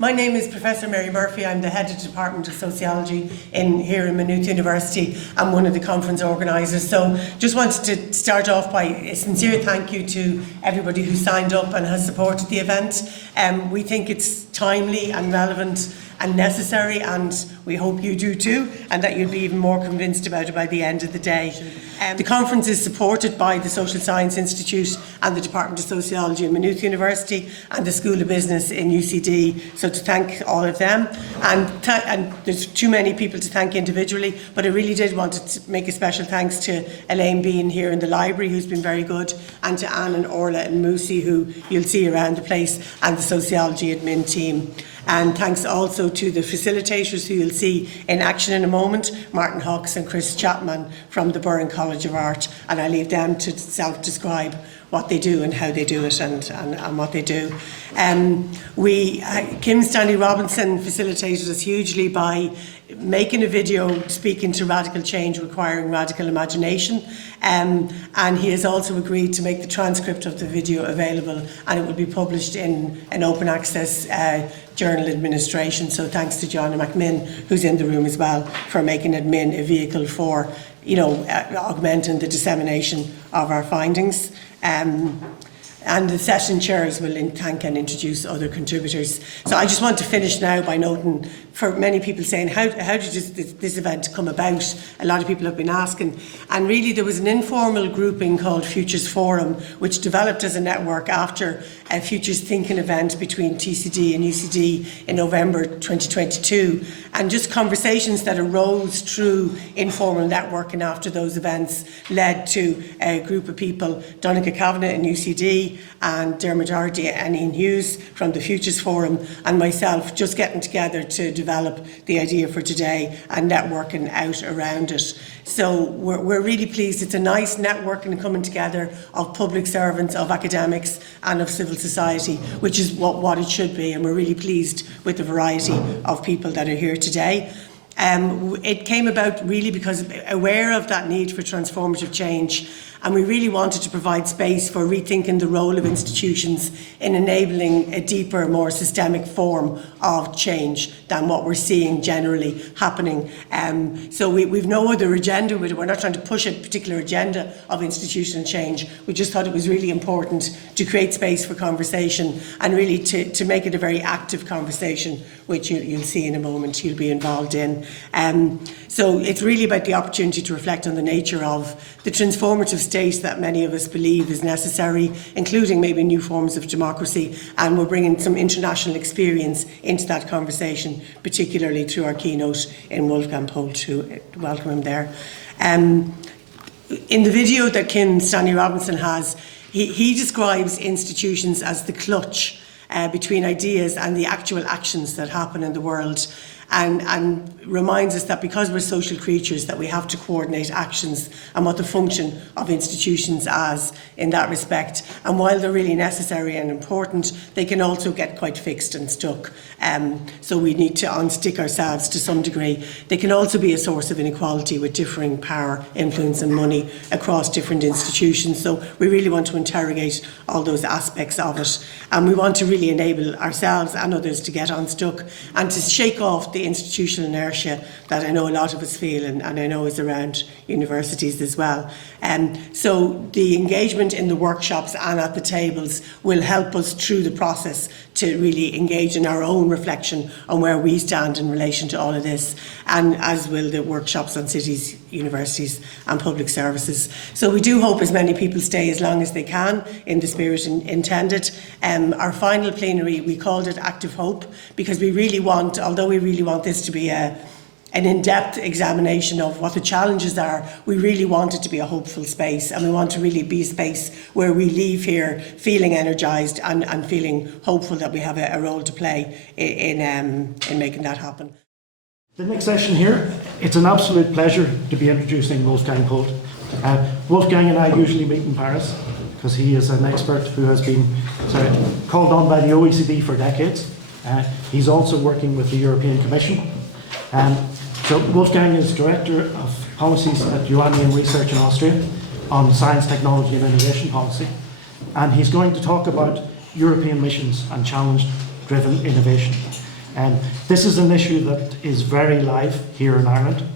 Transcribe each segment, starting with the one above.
My name is Professor Mary Murphy. I'm the head of the Department of Sociology here in Maynooth University. I'm one of the conference organisers. So just wanted to start off by a sincere thank you to everybody who signed up and has supported the event. We think it's timely and relevant and necessary, and we hope you do too, and that you'll be even more convinced about it by the end of the day. The conference is supported by the Social Science Institute and the Department of Sociology in Maynooth University and the School of Business in UCD, so to thank all of them. And there's too many people to thank individually, but I really did want to make a special thanks to Elaine Bean here in the library, who's been very good, and to Anne and Orla and Moosey, who you'll see around the place, and the Sociology admin team. And thanks also to the facilitators who you'll see in action in a moment, Martin Hawkes and Chris Chapman from the Burren College of Art. And I leave them to self-describe what they do and how they do it and what they do. Kim Stanley Robinson facilitated us hugely by making a video speaking to radical change requiring radical imagination, and he has also agreed to make the transcript of the video available, and it will be published in an open access journal administration. So thanks to John McMinn, who's in the room as well, for making admin a vehicle for augmenting the dissemination of our findings. And the session chairs will thank and introduce other contributors. So I just want to finish now by noting, for many people saying, how did this event come about? A lot of people have been asking. And really there was an informal grouping called Futures Forum, which developed as a network after a Futures Thinking event between TCD and UCD in November 2022. And just conversations that arose through informal networking after those events led to a group of people, Donncha Kavanagh in UCD, and Dermot Doherty and Ian Hughes from the Futures Forum, and myself just getting together to develop the idea for today and networking out around it. So we're really pleased. It's a nice networking coming together of public servants, of academics and of civil society, which is what it should be, and we're really pleased with the variety of people that are here today. It came about really because aware of that need for transformative change, and we really wanted to provide space for rethinking the role of institutions in enabling a deeper, more systemic form of change than what we're seeing generally happening. So we've no other agenda with it. We're not trying to push a particular agenda of institutional change. We just thought it was really important to create space for conversation and really to make it a very active conversation, which you'll see in a moment you'll be involved in. So it's really about the opportunity to reflect on the nature of the transformative state that many of us believe is necessary, including maybe new forms of democracy, and we're bringing some international experience into that conversation, particularly through our keynote in Wolfgang Polt, who welcome him there. In the video that Kim Stanley Robinson has, he describes institutions as the clutch between ideas and the actual actions that happen in the world, and reminds us that because we're social creatures that we have to coordinate actions and what the function of institutions is in that respect. And while they're really necessary and important, they can also get quite fixed and stuck. So we need to unstick ourselves to some degree. They can also be a source of inequality with differing power, influence and money across different institutions. So we really want to interrogate all those aspects of it. And we want to really enable ourselves and others to get unstuck and to shake off the institutional inertia that I know a lot of us feel, and I know is around universities as well. So the engagement in the workshops and at the tables will help us through the process to really engage in our own reflection on where we stand in relation to all of this, and as will the workshops on cities, universities and public services. So we do hope as many people stay as long as they can in the spirit intended. Our final plenary, we called it Active Hope, because we really want, although we really want this to be an in-depth examination of what the challenges are, we really want it to be a hopeful space, and we want to really be a space where we leave here feeling energised and feeling hopeful that we have a role to play in making that happen. The next session here, it's an absolute pleasure to be introducing Wolfgang Polt. Wolfgang and I usually meet in Paris because he is an expert who has been called on by the OECD for decades. He's also working with the European Commission. So Wolfgang is Director of Policies at Joanneum Research in Austria on Science, Technology and Innovation Policy. And he's going to talk about European missions and challenge driven innovation. This is an issue that is very live here in Ireland.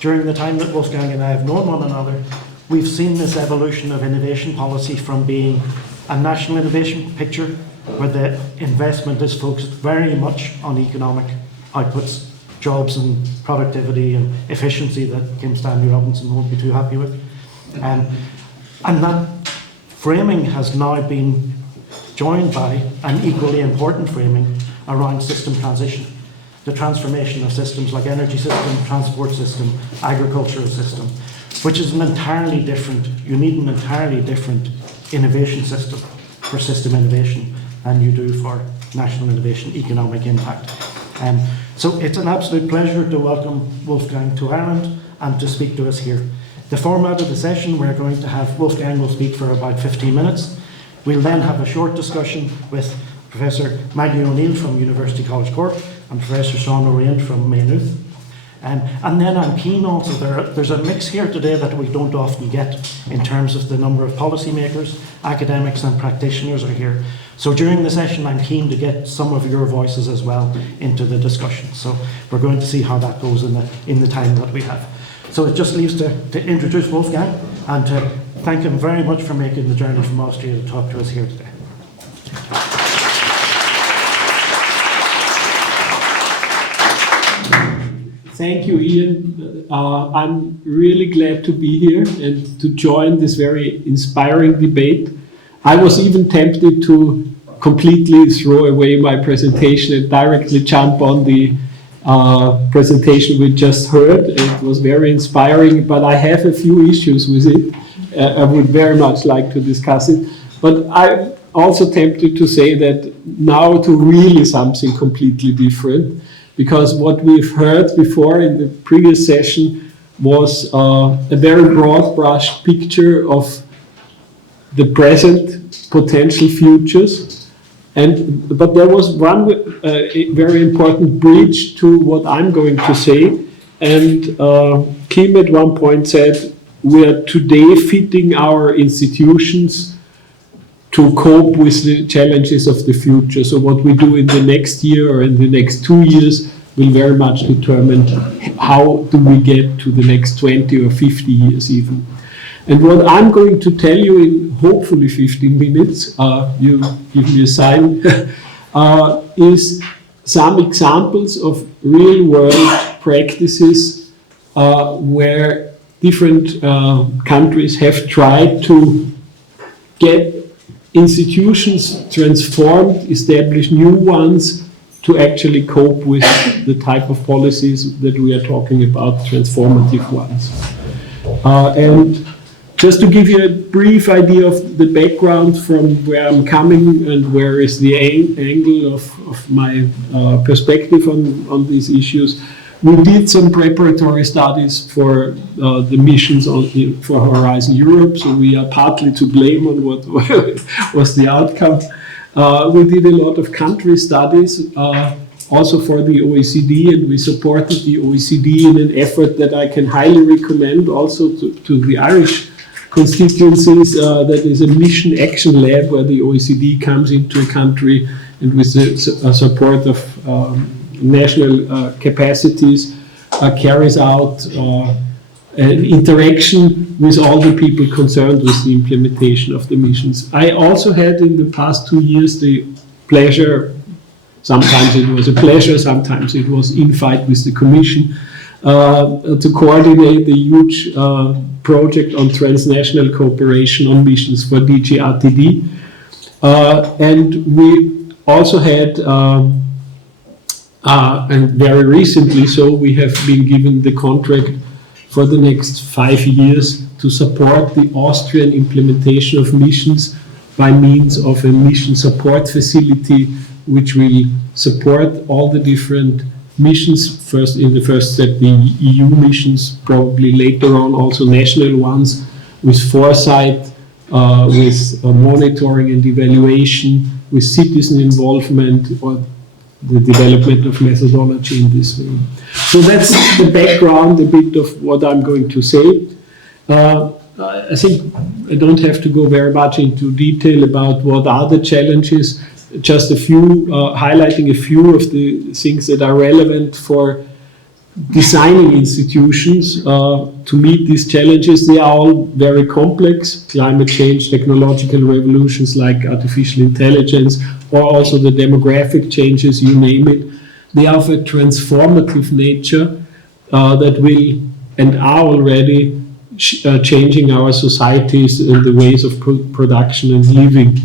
During the time that Wolfgang and I have known one another, we've seen this evolution of innovation policy from being a national innovation picture where the investment is focused very much on economic outputs, jobs and productivity and efficiency that Kim Stanley Robinson won't be too happy with. And that framing has now been joined by an equally important framing around system transition. The transformation of systems like energy system, transport system, agricultural system, which is an entirely different, you need an entirely different innovation system for system innovation than you do for national innovation, economic impact. So it's an absolute pleasure to welcome Wolfgang to Ireland and to speak to us here. The format of the session, we're going to have Wolfgang will speak for about 15 minutes. We'll then have a short discussion with Professor Maggie O'Neill from University College Cork and Professor Riain from Maynooth. And then I'm keen also, there's a mix here today that we don't often get in terms of the number of policymakers, academics and practitioners are here. So during the session I'm keen to get some of your voices as well into the discussion. So we're going to see how that goes in the time that we have. So it just leaves to introduce Wolfgang and to thank him very much for making the journey from Austria to talk to us here today. Thank you, Ian. I'm really glad to be here and to join this very inspiring debate. I was even tempted to completely throw away my presentation and directly jump on the presentation we just heard. It was very inspiring, but I have a few issues with it. I would very much like to discuss it. But I'm also tempted to say that now to really something completely different, because what we've heard before in the previous session was a very broad brush picture of the present potential futures. But there was one very important bridge to what I'm going to say. And Kim at one point said, we are today fitting our institutions to cope with the challenges of the future. So what we do in the next year or in the next 2 years will very much determine how do we get to the next 20 or 50 years even. And what I'm going to tell you in hopefully 15 minutes, you give me a sign, is some examples of real world practices where different countries have tried to get institutions transformed, establish new ones to actually cope with the type of policies that we are talking about, transformative ones. And just to give you a brief idea of the background from where I'm coming and where is the angle of my perspective on these issues, we did some preparatory studies for the missions for Horizon Europe, so we are partly to blame on what was the outcome. We did a lot of country studies, also for the OECD, and we supported the OECD in an effort that I can highly recommend also to the Irish constituencies. That is a mission action lab where the OECD comes into a country and with the support of national capacities carries out an interaction with all the people concerned with the implementation of the missions. I also had in the past 2 years the pleasure, sometimes it was a pleasure, sometimes it was in fight with the Commission, to coordinate the huge project on transnational cooperation on missions for DG RTD. And we also had and very recently, so we have been given the contract for the next 5 years to support the Austrian implementation of missions by means of a mission support facility, which will support all the different missions, first in the first step the EU missions, probably later on also national ones, with foresight, with monitoring and evaluation, with citizen involvement, or the development of methodology in this way. So that's the background, a bit of what I'm going to say. I think I don't have to go very much into detail about what are the challenges. just highlighting a few of the things that are relevant for designing institutions to meet these challenges. They are all very complex: climate change, technological revolutions like artificial intelligence, or also the demographic changes, you name it. They are of a transformative nature that will and are already changing our societies and the ways of production and living.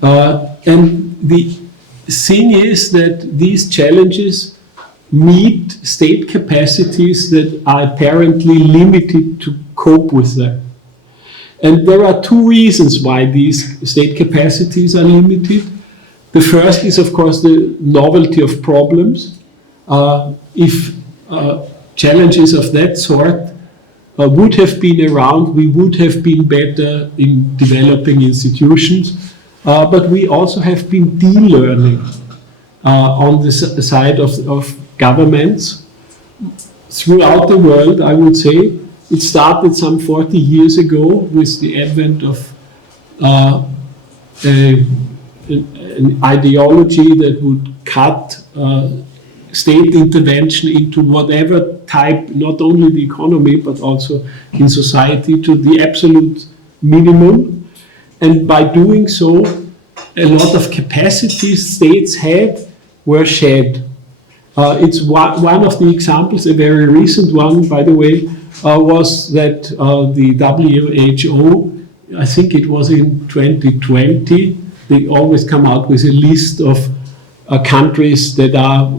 And the thing is that these challenges meet state capacities that are apparently limited to cope with them. And there are two reasons why these state capacities are limited. The first is, of course, the novelty of problems. If challenges of that sort would have been around, we would have been better in developing institutions. But we also have been de-learning on the side of governments throughout the world, I would say. It started some 40 years ago with the advent of an ideology that would cut state intervention into whatever type, not only the economy, but also in society, to the absolute minimum. And by doing so, a lot of capacities states had were shed. It's one of the examples, a very recent one, by the way, was that the WHO, I think it was in 2020, they always come out with a list of countries that are,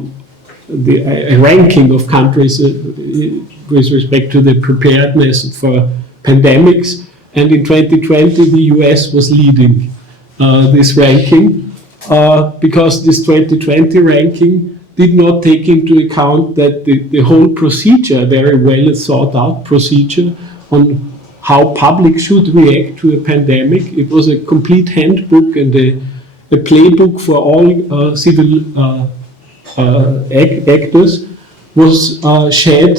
a ranking of countries with respect to the preparedness for pandemics. And in 2020, the US was leading this ranking because this 2020 ranking did not take into account that the whole procedure, very well thought out procedure on how public should react to a pandemic. It was a complete handbook and a playbook for all civil actors, was shed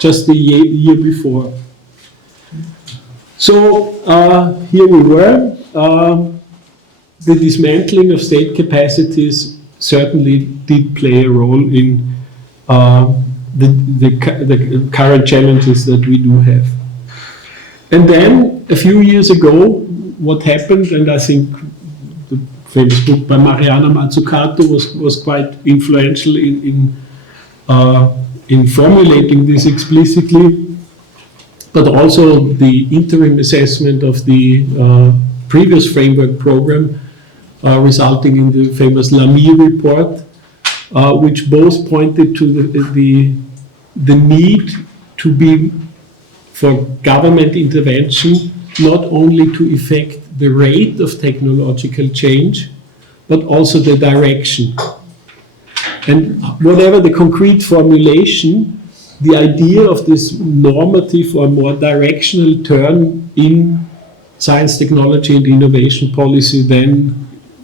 just a year before. So here we were. The dismantling of state capacities certainly did play a role in the current challenges that we do have. And then a few years ago, what happened, and I think the famous book by Mariana Mazzucato was quite influential in formulating this explicitly, but also the interim assessment of the previous framework program, resulting in the famous Lamy report, which both pointed to the need to be for government intervention, not only to effect the rate of technological change, but also the direction. And whatever the concrete formulation, the idea of this normative or more directional turn in science, technology, and innovation policy then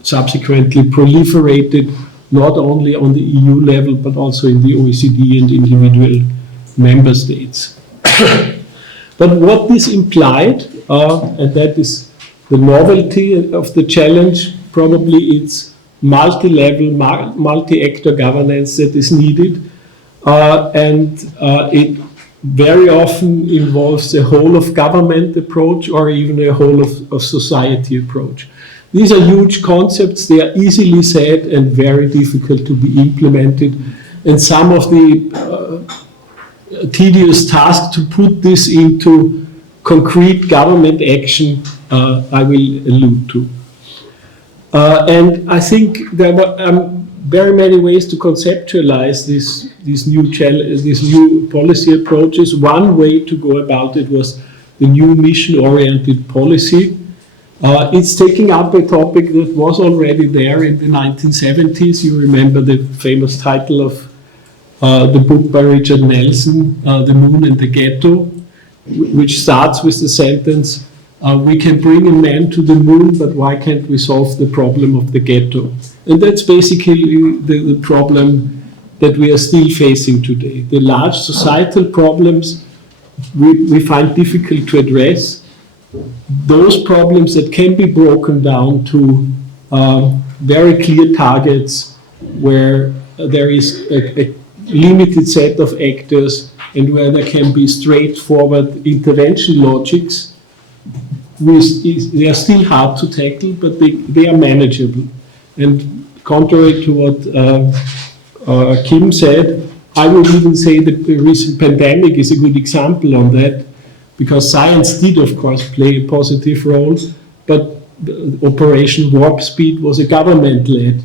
subsequently proliferated not only on the EU level, but also in the OECD and individual member states. But what this implied, and that is the novelty of the challenge, probably it's multi-level, multi-actor governance that is needed, and it very often involves a whole of government approach or even a whole of society approach. These are huge concepts, they are easily said and very difficult to be implemented, and some of the tedious task to put this into concrete government action, I will allude to. And I think there are very many ways to conceptualize these new policy approaches. One way to go about it was the new mission-oriented policy. It's taking up a topic that was already there in the 1970s. You remember the famous title of the book by Richard Nelson, The Moon and the Ghetto, which starts with the sentence, we can bring a man to the moon, but why can't we solve the problem of the ghetto? And that's basically the problem that we are still facing today. The large societal problems we find difficult to address. Those problems that can be broken down to very clear targets where there is a limited set of actors and where there can be straightforward intervention logics. They are still hard to tackle, but they are manageable. And contrary to what Kim said, I would even say that the recent pandemic is a good example on that, because science did, of course, play a positive role, but Operation Warp Speed was a government-led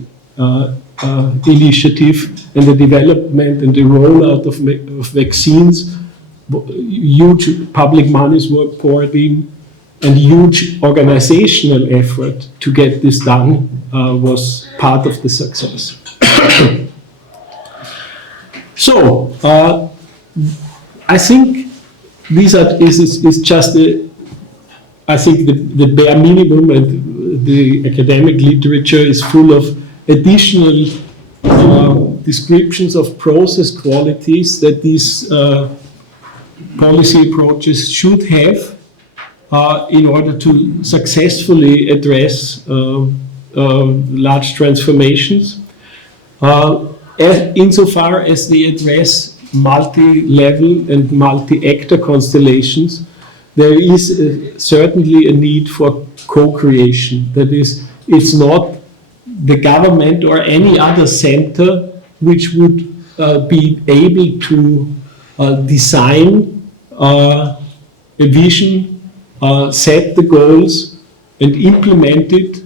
initiative, and the development and the rollout of vaccines, huge public monies were poured in, and huge organizational effort to get this done was part of the success. So, I think is just I think the bare minimum, and the academic literature is full of additional descriptions of process qualities that these policy approaches should have in order to successfully address large transformations, insofar as they address multi-level and multi-actor constellations. There is certainly a need for co-creation. That is, it's not the government or any other center which would be able to design a vision, set the goals, and implement it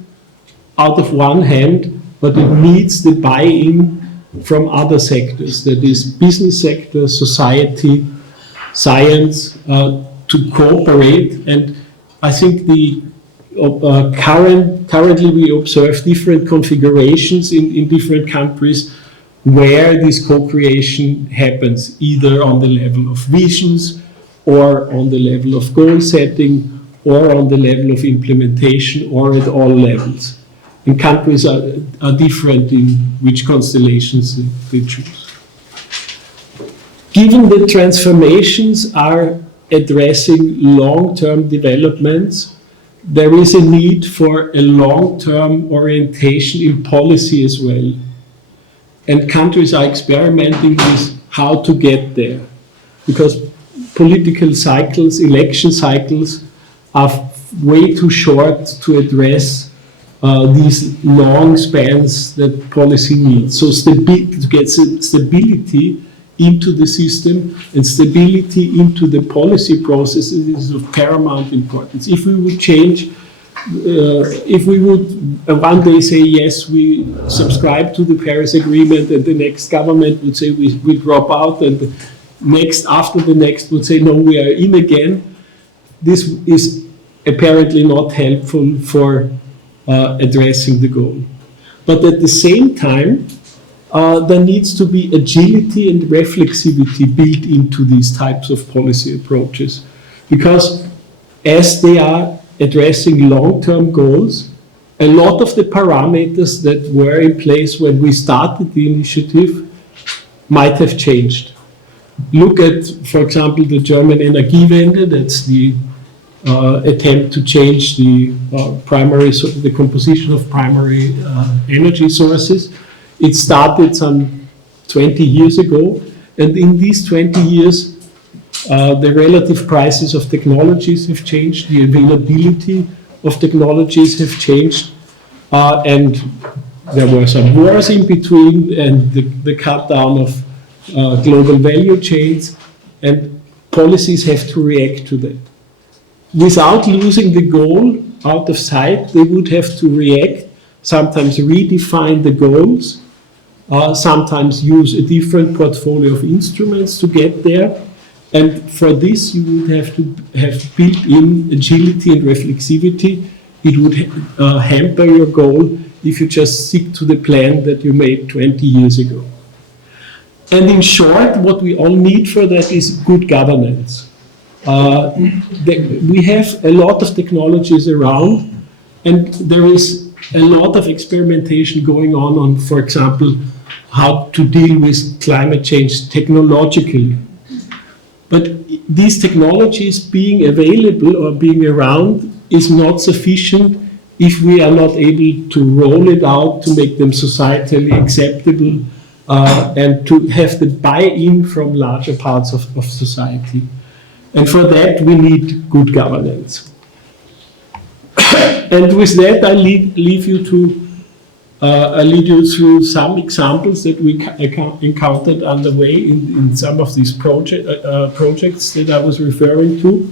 out of one hand, but it needs the buy-in from other sectors, that is business sector, society, science, to cooperate. And I think the currently we observe different configurations in different countries where this co-creation happens, either on the level of visions, or on the level of goal setting, or on the level of implementation, or at all levels. And countries are different in which constellations they choose. Given that transformations are addressing long-term developments, there is a need for a long-term orientation in policy as well. And countries are experimenting with how to get there, because political cycles, election cycles, are way too short to address these long spans that policy needs. So to get stability into the system and stability into the policy processes is of paramount importance. If we would change, if we would one day say, yes, we subscribe to the Paris Agreement, and the next government would say we drop out, and the next after the next would say, no, we are in again, this is apparently not helpful for addressing the goal. But at the same time, there needs to be agility and reflexivity built into these types of policy approaches, because as they are addressing long-term goals, a lot of the parameters that were in place when we started the initiative might have changed. Look at, for example, the German Energiewende. That's the attempt to change the the composition of primary energy sources. It started some 20 years ago, and in these 20 years, the relative prices of technologies have changed, the availability of technologies have changed, and there were some wars in between, and the cut down of global value chains, and policies have to react to that. Without losing the goal out of sight, they would have to react, sometimes redefine the goals, sometimes use a different portfolio of instruments to get there. And for this, you would have to have built-in agility and reflexivity. It would hamper your goal if you just stick to the plan that you made 20 years ago. And in short, what we all need for that is good governance. We have a lot of technologies around, and there is a lot of experimentation going on, for example, how to deal with climate change technologically. But these technologies being available or being around is not sufficient if we are not able to roll it out to make them societally acceptable and to have the buy-in from larger parts of society. And for that we need good governance. And with that I lead you through some examples that we encountered underway in some of these projects that I was referring to.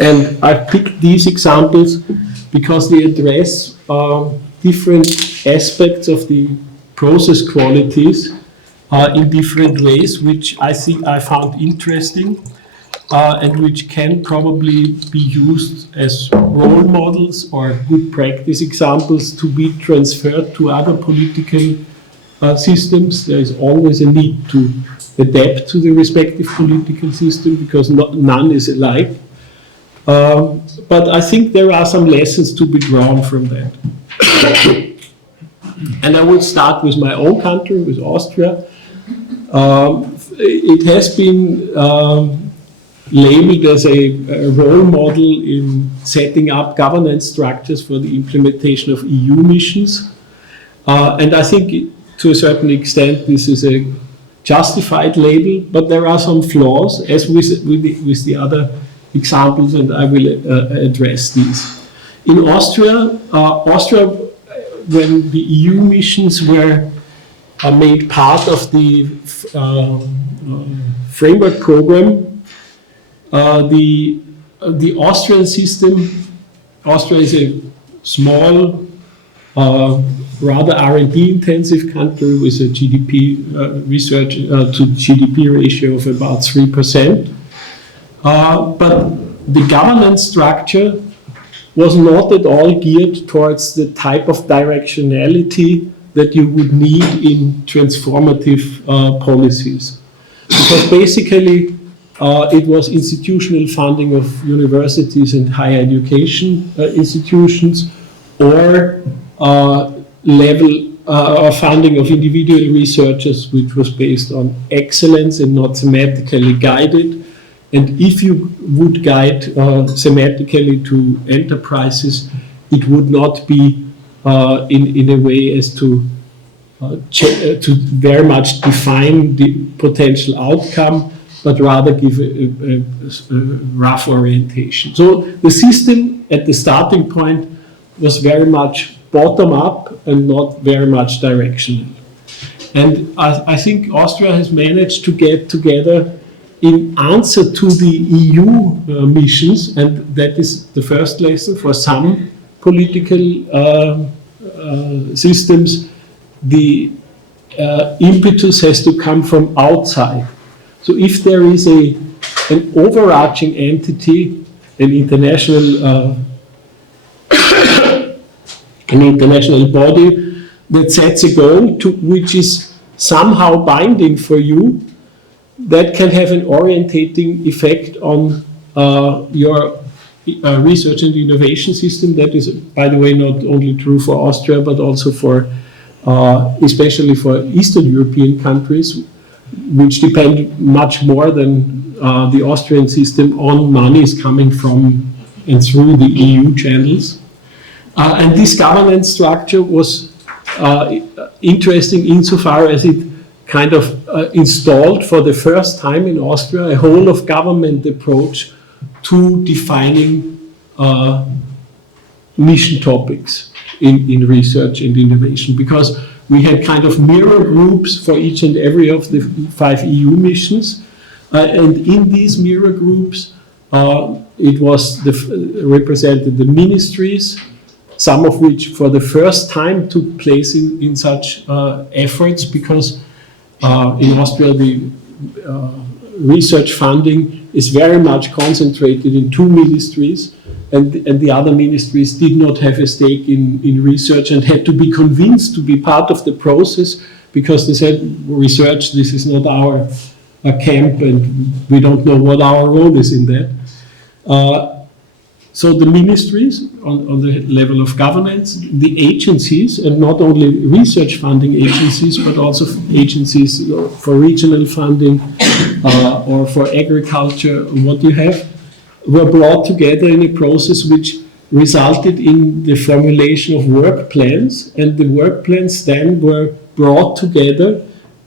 And I picked these examples because they address different aspects of the process qualities in different ways, which I think I found interesting and which can probably be used as role models or good practice examples to be transferred to other political systems. There is always a need to adapt to the respective political system because none is alike. But I think there are some lessons to be drawn from that. And I would start with my own country, with Austria. It has been labeled as a role model in setting up governance structures for the implementation of EU missions. And I think to a certain extent this is a justified label, but there are some flaws, as with the other examples, and I will address these. In Austria, when the EU missions were made part of the framework program, the Austrian system, Austria is a small, rather R&D intensive country with a GDP research to GDP ratio of about 3%. But the governance structure was not at all geared towards the type of directionality that you would need in transformative policies. Because basically it was institutional funding of universities and higher education institutions, or level funding of individual researchers, which was based on excellence and not thematically guided. And if you would guide thematically to enterprises, it would not be in a way as to very much define the potential outcome, but rather give a rough orientation. So the system at the starting point was very much bottom up and not very much directional. And I think Austria has managed to get together in answer to the EU missions, and that is the first lesson for some political systems, the impetus has to come from outside. So if there is an overarching entity, an international body that sets a goal which is somehow binding for you, that can have an orientating effect on your research and innovation system. That is, by the way, not only true for Austria, but also for, especially for Eastern European countries, which depend much more than the Austrian system on monies coming from and through the EU channels. And this governance structure was interesting insofar as it kind of installed for the first time in Austria a whole of government approach to defining mission topics in research and innovation, because we had kind of mirror groups for each and every of the 5 EU missions, and in these mirror groups it was represented the ministries, some of which for the first time took place in such efforts, because in Austria the research funding is very much concentrated in 2 ministries, and the other ministries did not have a stake in research and had to be convinced to be part of the process, because they said, research, this is not our camp and we don't know what our role is in that. So the ministries on the level of governance, the agencies, and not only research funding agencies, but also agencies for regional funding or for agriculture, what you have, were brought together in a process which resulted in the formulation of work plans, and the work plans then were brought together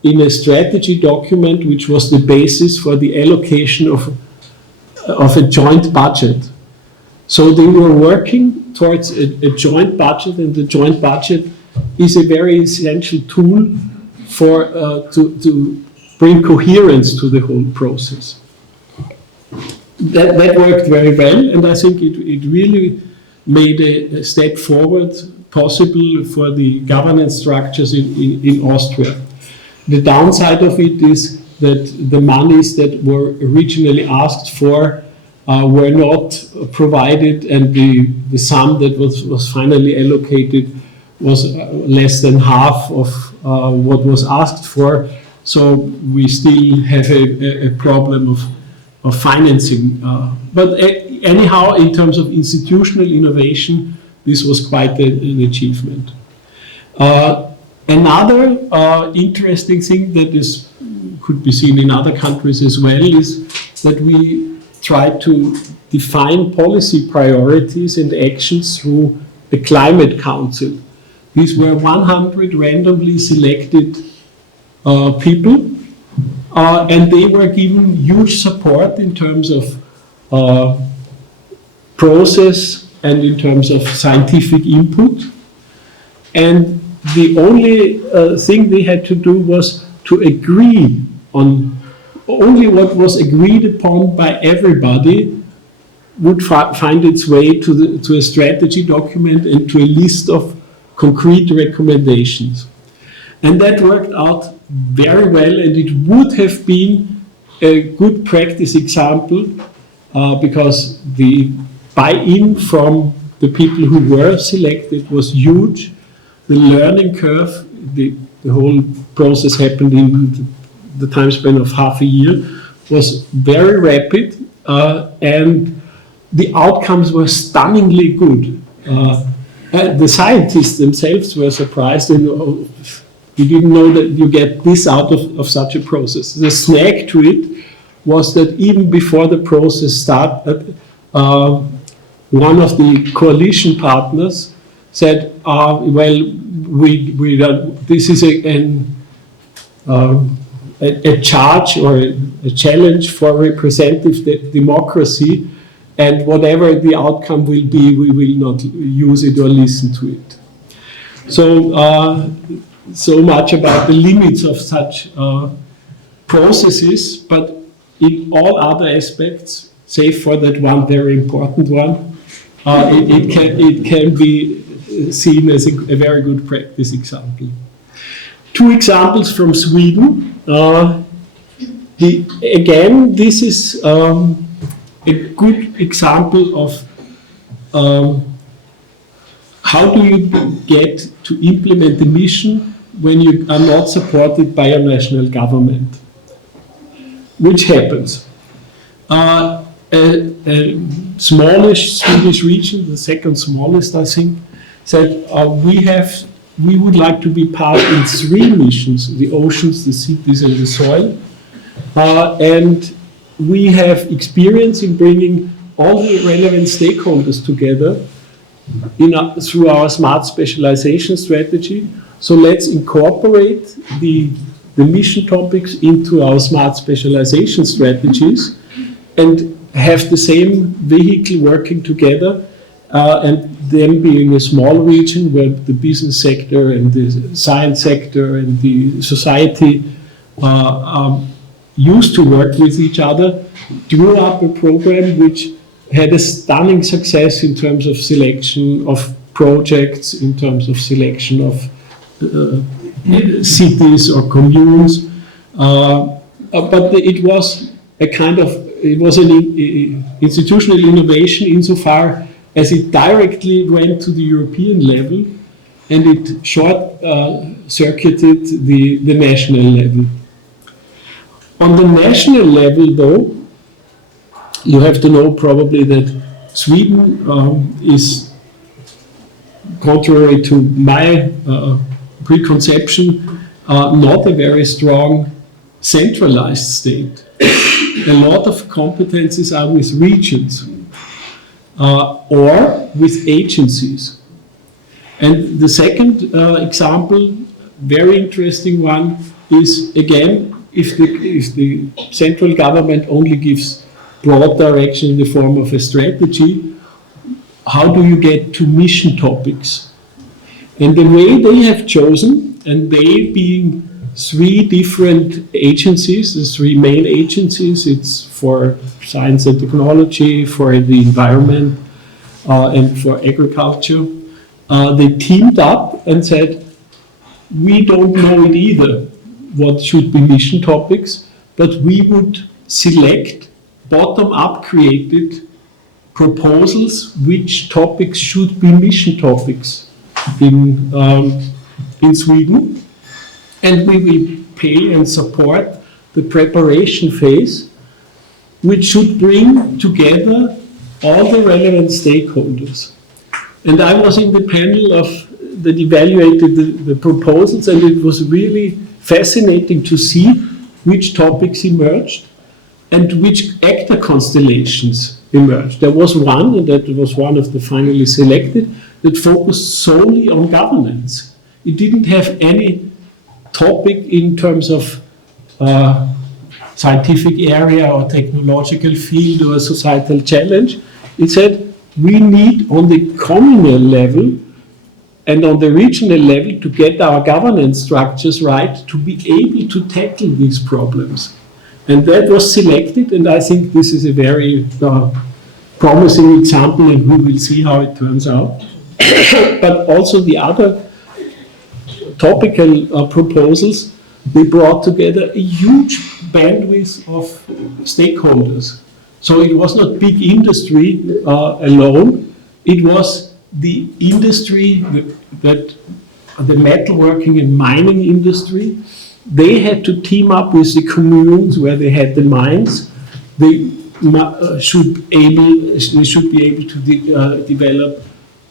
in a strategy document which was the basis for the allocation of a joint budget. So they were working towards a joint budget, and the joint budget is a very essential tool for to bring coherence to the whole process. That worked very well, and I think it really made a step forward possible for the governance structures in Austria. The downside of it is that the monies that were originally asked for were not provided, and the sum that was finally allocated was less than half of what was asked for. So we still have a problem of financing. But anyhow, in terms of institutional innovation, this was quite an achievement. Another interesting thing that could be seen in other countries as well is that we try to define policy priorities and actions through the Climate Council. These were 100 randomly selected people, and they were given huge support in terms of process and in terms of scientific input. And the only thing they had to do was to agree on only what was agreed upon by everybody would find its way to a strategy document and to a list of concrete recommendations. And that worked out very well, and it would have been a good practice example because the buy-in from the people who were selected was huge. The learning curve, the whole process happened in the time span of half a year, was very rapid, and the outcomes were stunningly good. The scientists themselves were surprised, and you didn't know that you get this out of such a process. The snag to it was that even before the process started, one of the coalition partners said, well, this is a charge or a challenge for representative democracy, and whatever the outcome will be, we will not use it or listen to it. So much about the limits of such processes, but in all other aspects, save for that one very important one, it can be seen as a very good practice example. Two examples from Sweden. Again, this is a good example of how do you get to implement the mission when you are not supported by your national government. Which happens. A smallish Swedish region, the second smallest, I think, said we would like to be part in 3 missions: the oceans, the cities, and the soil. And we have experience in bringing all the relevant stakeholders together through our smart specialization strategy. So let's incorporate the mission topics into our smart specialization strategies and have the same vehicle working together, and then being a small region where the business sector and the science sector and the society used to work with each other, drew up a program which had a stunning success in terms of selection of projects, in terms of selection of cities or communes, but it was an institutional innovation insofar as it directly went to the European level and it short-circuited the national level. On the national level, though, you have to know probably that Sweden is, contrary to my preconception, not a very strong centralized state. A lot of competencies are with regions. or with agencies. And the second example, very interesting one, is again, if the central government only gives broad direction in the form of a strategy, how do you get to mission topics? And the way they have chosen, and they being 3 different agencies, the 3 main agencies, it's for science and technology, for the environment, and for agriculture, they teamed up and said, we don't know it either, what should be mission topics, but we would select bottom-up created proposals which topics should be mission topics in Sweden, and we will pay and support the preparation phase, which should bring together all the relevant stakeholders. And I was in the panel that evaluated the proposals, and it was really fascinating to see which topics emerged and which actor constellations emerged. There was one, and that was one of the finally selected, that focused solely on governance. It didn't have any topic in terms of scientific area or technological field or societal challenge. It said we need on the communal level and on the regional level to get our governance structures right to be able to tackle these problems. And that was selected, and I think this is a very promising example, and we will see how it turns out. But also the other topical proposals, they brought together a huge bandwidth of stakeholders. So it was not big industry alone, it was the industry, the metalworking and mining industry. They had to team up with the communes where they had the mines. They should be able to develop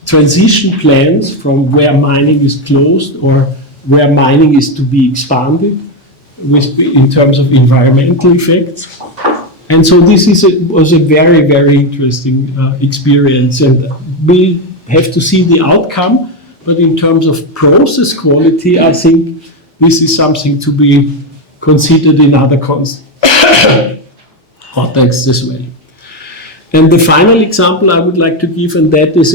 transition plans from where mining is closed or where mining is to be expanded in terms of environmental effects. And so this was a very, very interesting experience, and we have to see the outcome, but in terms of process quality, I think this is something to be considered in other contexts as well. And the final example I would like to give, and that is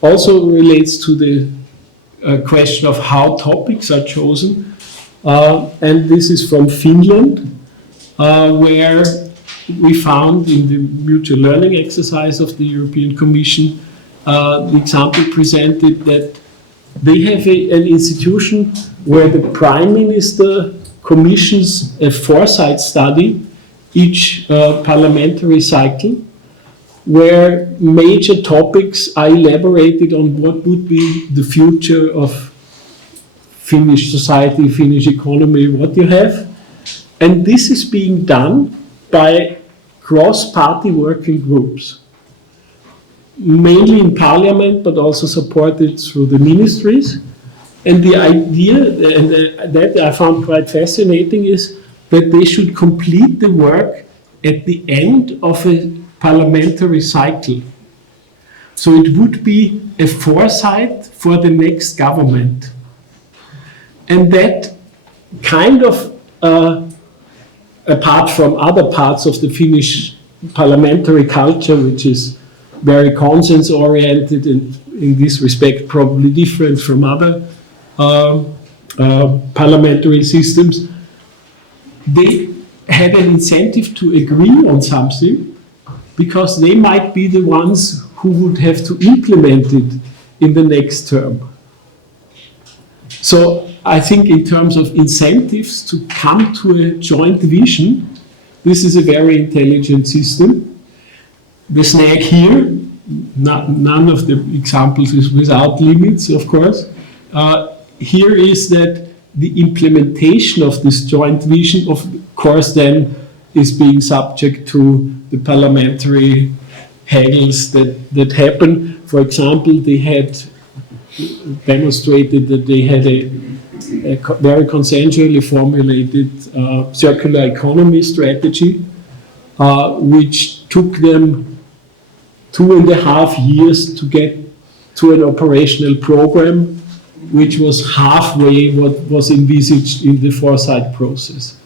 also relates to the question of how topics are chosen, and this is from Finland, where we found in the mutual learning exercise of the European Commission, the example presented that they have an institution where the Prime Minister commissions a foresight study each parliamentary cycle, where major topics are elaborated on what would be the future of Finnish society, Finnish economy, what you have. And this is being done by cross-party working groups, mainly in parliament, but also supported through the ministries. And the idea, and that I found quite fascinating, is that they should complete the work at the end of a parliamentary cycle. So it would be a foresight for the next government. And that kind of, apart from other parts of the Finnish parliamentary culture, which is very consensus-oriented and in this respect probably different from other parliamentary systems, they had an incentive to agree on something because they might be the ones who would have to implement it in the next term. So I think in terms of incentives to come to a joint vision, this is a very intelligent system. The snag here, none of the examples is without limits, of course. Here is that the implementation of this joint vision, of course, then is being subject to the parliamentary haggles that happen. For example, they had demonstrated that they had a very consensually formulated circular economy strategy, which took them 2.5 years to get to an operational program, which was halfway what was envisaged in the foresight process.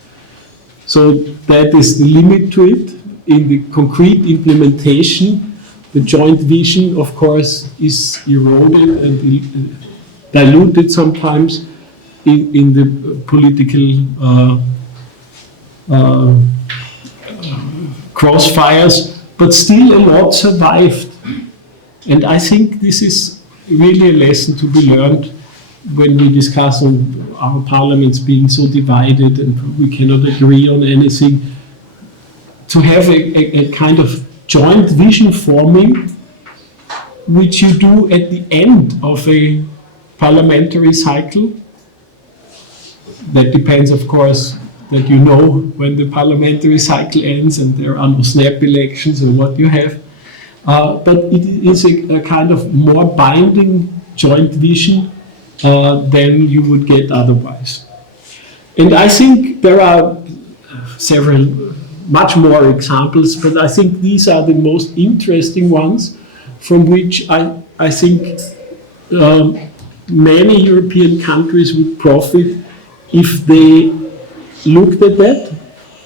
So that is the limit to it. In the concrete implementation, the joint vision, of course, is eroded and diluted sometimes in the political crossfires, but still a lot survived. And I think this is really a lesson to be learned when we discuss on our parliaments being so divided and we cannot agree on anything. To have a kind of joint vision forming, which you do at the end of a parliamentary cycle. That depends, of course, that you know when the parliamentary cycle ends and there are no snap elections or what you have. But it is a kind of more binding joint vision than you would get otherwise. And I think there are several, much more examples, but I think these are the most interesting ones from which I think many European countries would profit if they looked at that,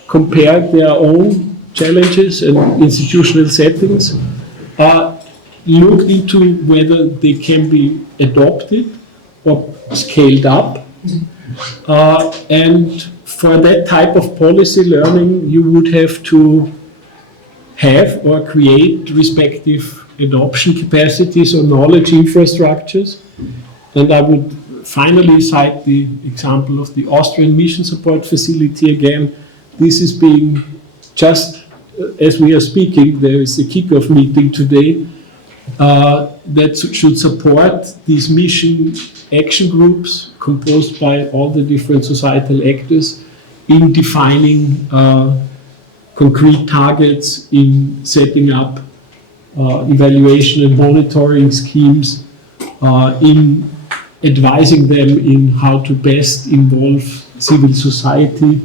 compared their own challenges and institutional settings, looked into whether they can be adopted or scaled up. And for that type of policy learning, you would have to have or create respective adoption capacities or knowledge infrastructures. And I would finally cite the example of the Austrian mission support facility again. This is being just as we are speaking, there is a kickoff meeting today that should support these mission action groups composed by all the different societal actors in defining concrete targets, in setting up evaluation and monitoring schemes, in advising them in how to best involve civil society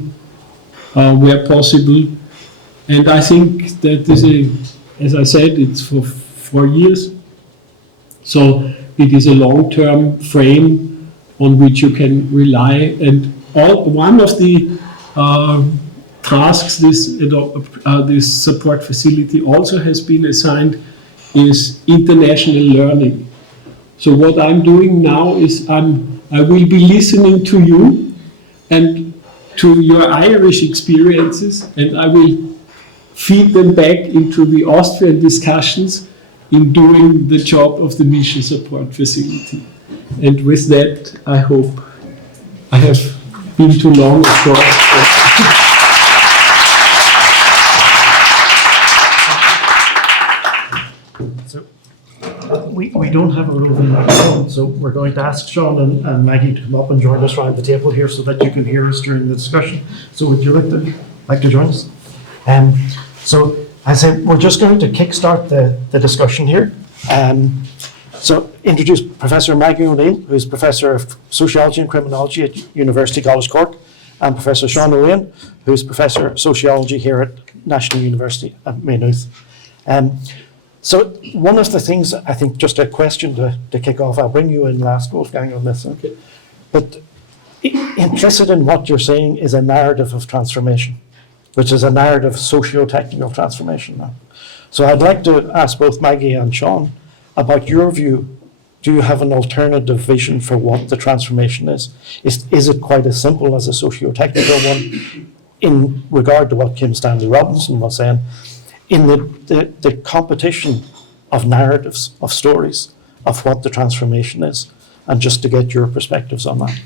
where possible. And I think that is as I said, it's for 4 years. So it is a long-term frame on which you can rely. And one of the tasks this support facility also has been assigned is international learning. So what I'm doing now is I will be listening to you and to your Irish experiences, and I will feed them back into the Austrian discussions in doing the job of the mission support facility. And with that, I hope I have been too long or short. We don't have a roving microphone, so we're going to ask Seán and Maggie to come up and join us around the table here so that you can hear us during the discussion. So would you like to join us? So I say we're just going to kickstart the discussion here. So introduce Professor Maggie O'Neill, who's Professor of Sociology and Criminology at University College Cork, and Professor Seán Riain, who's Professor of Sociology here at National University at Maynooth. So one of the things, I think, just a question to kick off, I'll bring you in last, Wolfgang, on this. Okay. But implicit in what you're saying is a narrative of transformation, which is a narrative socio-technical transformation now. So I'd like to ask both Maggie and Seán about your view. Do you have an alternative vision for what the transformation is? Is it quite as simple as a socio-technical one in regard to what Kim Stanley Robinson was saying? In the competition of narratives, of stories, of what the transformation is, and just to get your perspectives on that.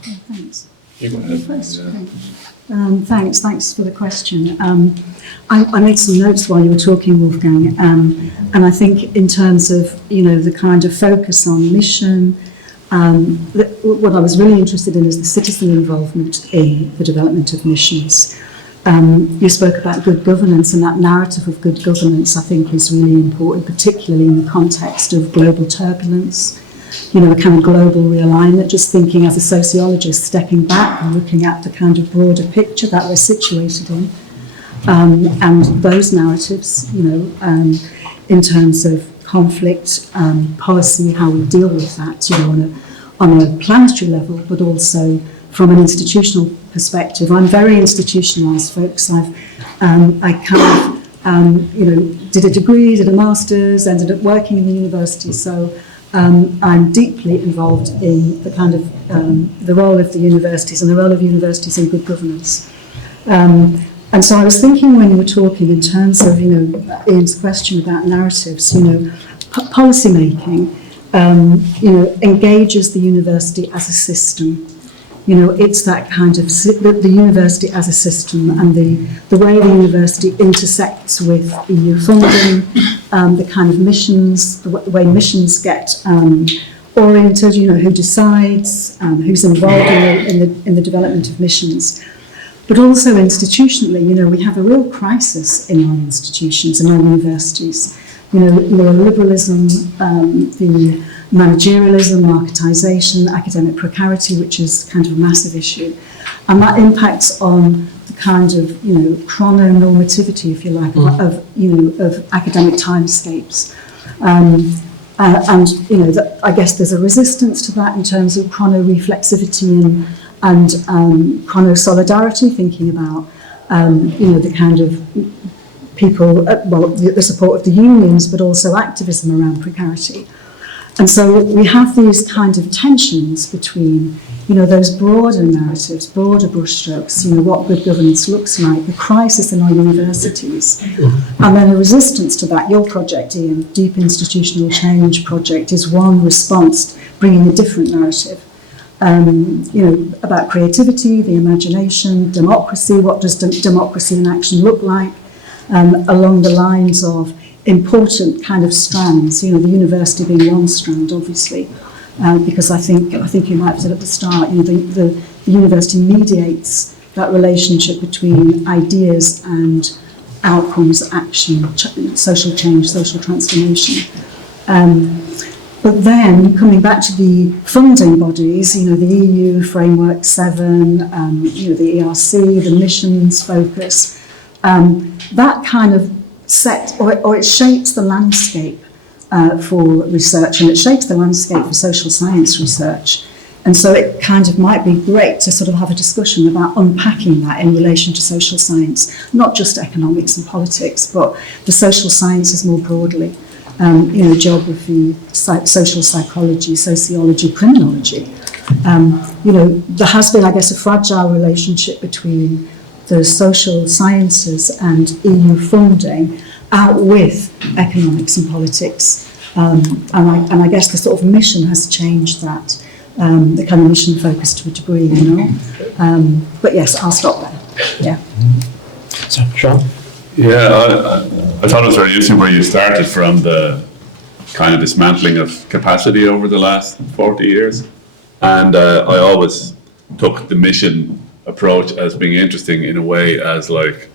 Okay, thanks. You go ahead. Thanks for the question. I made some notes while you were talking, Wolfgang, and I think in terms of the kind of focus on mission, what I was really interested in is the citizen involvement in the development of missions. You spoke about good governance, and that narrative of good governance, I think, is really important, particularly in the context of global turbulence, the kind of global realignment, just thinking as a sociologist, stepping back and looking at the kind of broader picture that we're situated in, and those narratives, in terms of conflict, policy, how we deal with that, on a planetary level, but also from an institutional perspective. I'm very institutionalised, folks. I did a degree, did a master's, ended up working in the university, so I'm deeply involved in the kind of the role of the universities and the role of universities in good governance. And so I was thinking when you were talking in terms of, Ian's question about narratives, policy making, engages the university as a system. It's that kind of, the university as a system and the way the university intersects with EU funding, the kind of missions, the way missions get oriented, who decides, who's involved in the development of missions. But also institutionally, we have a real crisis in our institutions, in our universities. Neoliberalism, the managerialism, marketisation, academic precarity, which is kind of a massive issue. And that impacts on the kind of, chrononormativity, if you like, of academic timescapes. I guess there's a resistance to that in terms of chronoreflexivity and chrono-solidarity, thinking about, the kind of people, the support of the unions, but also activism around precarity. And so we have these kind of tensions between, those broader narratives, broader brushstrokes, what good governance looks like, the crisis in our universities, and then a resistance to that. Your project, Ian, Deep Institutional Change project, is one response, bringing a different narrative. About creativity, the imagination, democracy, what does democracy in action look like, along the lines of important kind of strands, the university being one strand, obviously, because I think you might have said at the start, the university mediates that relationship between ideas and outcomes, action, social change, social transformation. But then, coming back to the funding bodies, the EU Framework 7, the ERC, the missions focus, that kind of it shapes the landscape for research, and it shapes the landscape for social science research. And so it kind of might be great to sort of have a discussion about unpacking that in relation to social science, not just economics and politics, but the social sciences more broadly. Geography, social psychology, sociology, criminology. There has been, I guess, a fragile relationship between the social sciences and EU funding out with economics and politics. And I guess the sort of mission has changed that, the kind of mission focus to a degree, But yes, I'll stop there. Yeah. So, Seán? Yeah, I thought it was very interesting where you started from, the kind of dismantling of capacity over the last 40 years. And I always took the mission approach as being interesting in a way as like,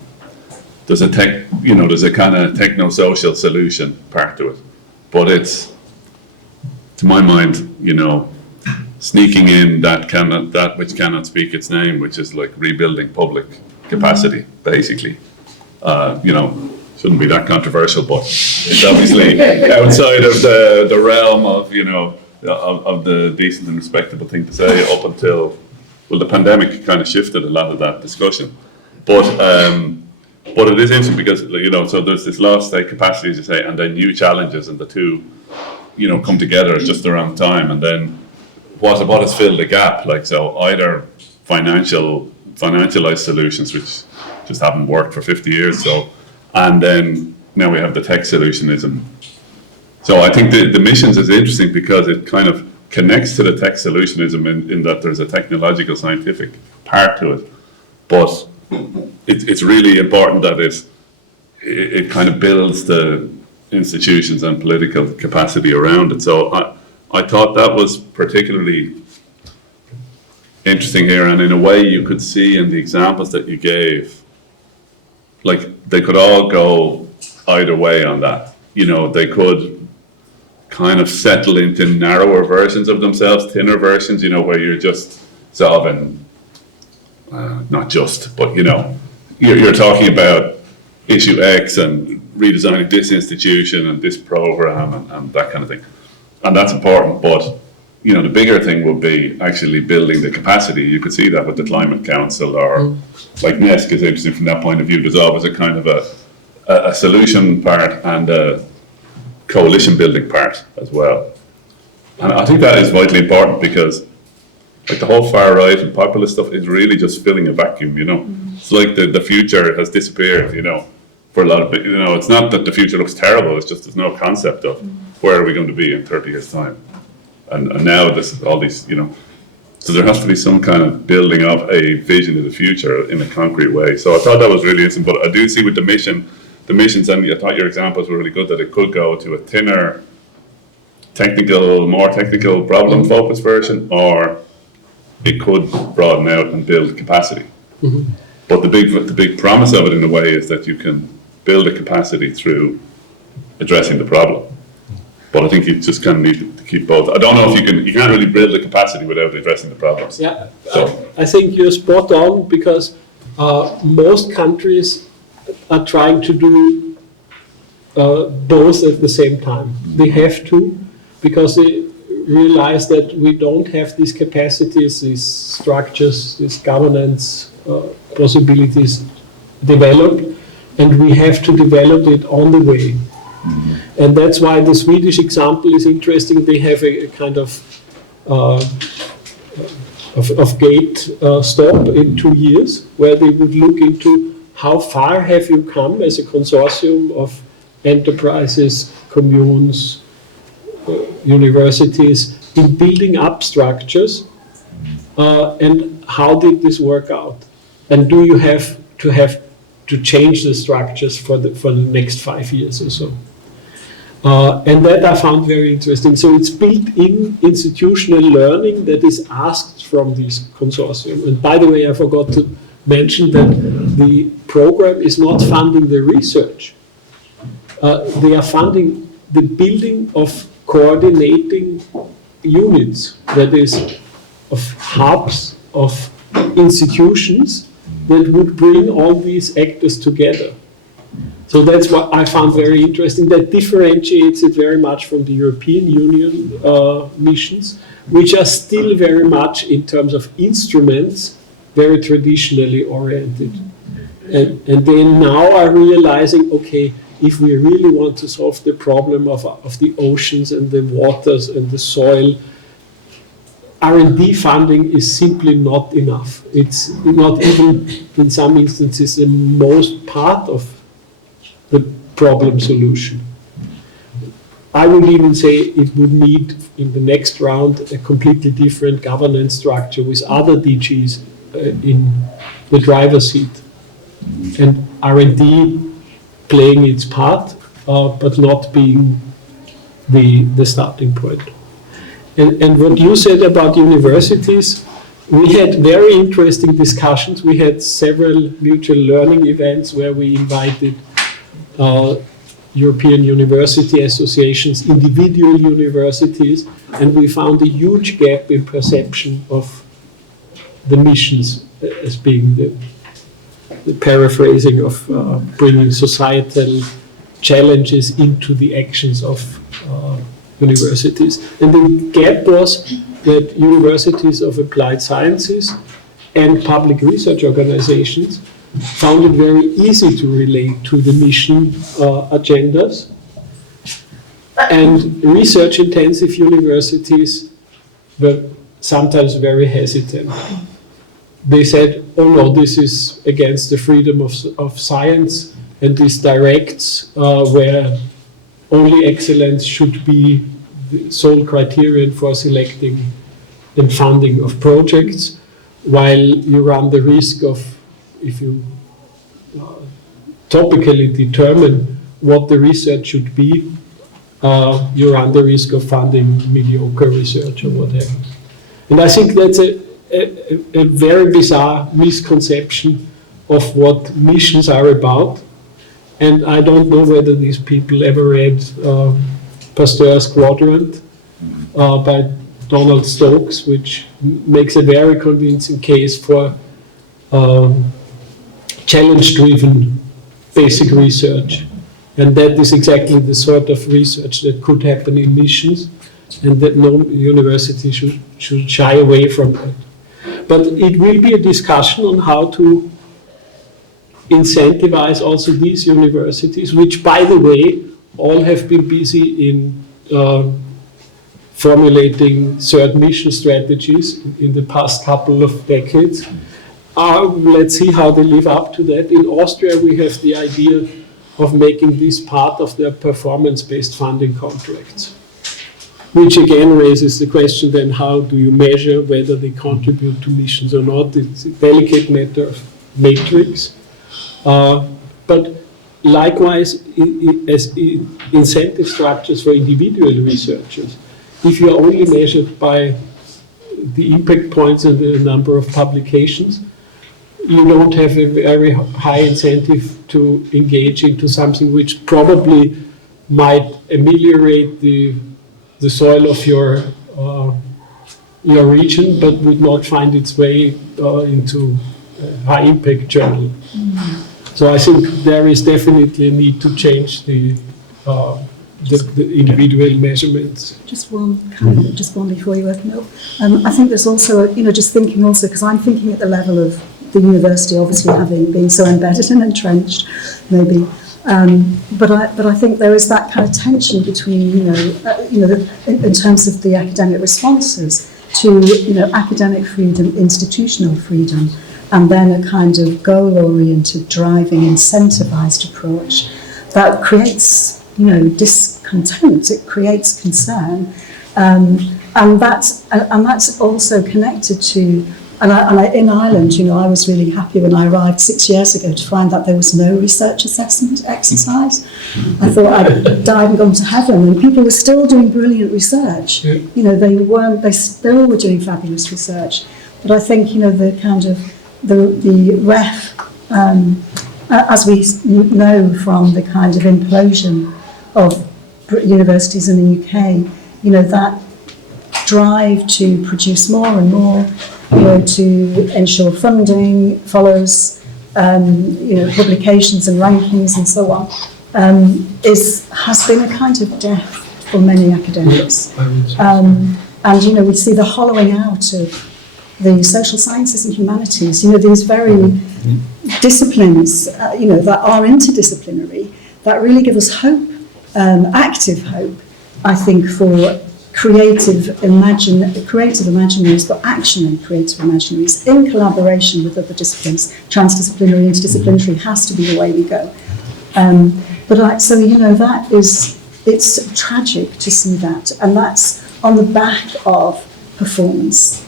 there's a kind of techno-social solution part to it. But it's, to my mind, sneaking in that which cannot speak its name, which is like rebuilding public capacity, basically. Shouldn't be that controversial, but it's obviously outside of the realm of, of the decent and respectable thing to say up until, the pandemic kind of shifted a lot of that discussion. But it is interesting because, so there's this lost state capacity, as you say, and then new challenges, and the two, come together at just the wrong time. And then what has filled the gap? Like, so either financialized solutions, which just haven't worked for 50 years. So, and then now we have the tech solutionism. So I think the missions is interesting because it kind of connects to the tech solutionism in that there's a technological scientific part to it. But it's really important that it kind of builds the institutions and political capacity around it. So I thought that was particularly interesting here, and in a way you could see in the examples that you gave, like they could all go either way on that. They could kind of settle into narrower versions of themselves, thinner versions, where you're just solving, not just, but you're talking about issue X and redesigning this institution and this program and that kind of thing. And that's important, but you know, the bigger thing would be actually building the capacity. You could see that with the Climate Council, or like NESC is interesting from that point of view. There's always a kind of a solution part and a coalition building part as well. And I think that is vitally important, because like the whole far right and populist stuff is really just filling a vacuum, you know. It's like the future has disappeared, you know, for a lot of, you know, it's not that the future looks terrible, it's just there's no concept of where are we going to be in 30 years' time. And now this is all these, you know, so there has to be some kind of building of a vision of the future in a concrete way. So I thought that was really interesting, but I do see with the missions, and I thought your examples were really good, that it could go to a thinner, more technical problem-focused version, or it could broaden out and build capacity. But the big promise of it in a way is that you can build a capacity through addressing the problem. But I think you just kind of need to keep both. I don't know if you can't really build a capacity without addressing the problems. Yeah, So, I think you're spot on, because most countries are trying to do both at the same time. They have to, because they realize that we don't have these capacities, these structures, these governance possibilities developed, and we have to develop it on the way. And that's why the Swedish example is interesting. They have a kind of gate stop in 2 years, where they would look into how far have you come as a consortium of enterprises, communes, universities in building up structures, and how did this work out? And do you have to change the structures for the next 5 years or so? And that I found very interesting. So it's built-in institutional learning that is asked from this consortium. And by the way, I forgot to mention that the program is not funding the research. They are funding the building of coordinating units, that is, of hubs, of institutions that would bring all these actors together. So that's what I found very interesting. That differentiates it very much from the European Union missions, which are still very much, in terms of instruments, very traditionally oriented. And they now are realizing, okay, if we really want to solve the problem of the oceans and the waters and the soil, R&D funding is simply not enough. It's not even, in some instances, the most part of the problem solution. I would even say it would need, in the next round, a completely different governance structure with other DGs in the driver's seat, and R&D playing its part, but not being the starting point. And what you said about universities, we had very interesting discussions. We had several mutual learning events where we invited European university associations, individual universities, and we found a huge gap in perception of the missions as being the paraphrasing of bringing societal challenges into the actions of universities. And the gap was that universities of applied sciences and public research organizations found it very easy to relate to the mission agendas. And research-intensive universities were sometimes very hesitant. They said, oh no, this is against the freedom of science, and this directs where only excellence should be the sole criterion for selecting and funding of projects, while you run the risk of, if you topically determine what the research should be, you run the risk of funding mediocre research or whatever. And I think that's a very bizarre misconception of what missions are about. And I don't know whether these people ever read Pasteur's Quadrant by Donald Stokes, which makes a very convincing case for challenge-driven basic research. And that is exactly the sort of research that could happen in missions, and that no university should shy away from that. But it will be a discussion on how to incentivize also these universities, which, by the way, all have been busy in formulating third mission strategies in the past couple of decades. Let's see how they live up to that. In Austria, we have the idea of making this part of their performance-based funding contracts, which again raises the question then, how do you measure whether they contribute to missions or not? It's a delicate matter of matrix. But likewise, as incentive structures for individual researchers, if you're only measured by the impact points and the number of publications, you don't have a very high incentive to engage into something which probably might ameliorate the soil of your region, but would not find its way into a high impact journal. So I think there is definitely a need to change the individual measurements. Just one before you open up. I think there's also, just thinking also, because I'm thinking at the level of the university, obviously having been so embedded and entrenched, maybe. But I think there is that kind of tension between, in terms of the academic responses to, academic freedom, institutional freedom, and then a kind of goal-oriented, driving, incentivized approach that creates, discontent. It creates concern, and that's also connected to. And in Ireland, I was really happy when I arrived 6 years ago to find that there was no research assessment exercise. I thought I'd died and gone to heaven, and people were still doing brilliant research. They still were doing fabulous research. But I think, the kind of, the ref, as we know from the kind of implosion of universities in the UK, that drive to produce more and more, to ensure funding follows, publications and rankings and so on, has been a kind of death for many academics. And we see the hollowing out of the social sciences and humanities. These very disciplines, that are interdisciplinary, that really give us hope, active hope, I think, for creative imaginaries, but actionary creative imaginaries in collaboration with other disciplines. Transdisciplinary, interdisciplinary has to be the way we go. It's tragic to see that, and that's on the back of performance,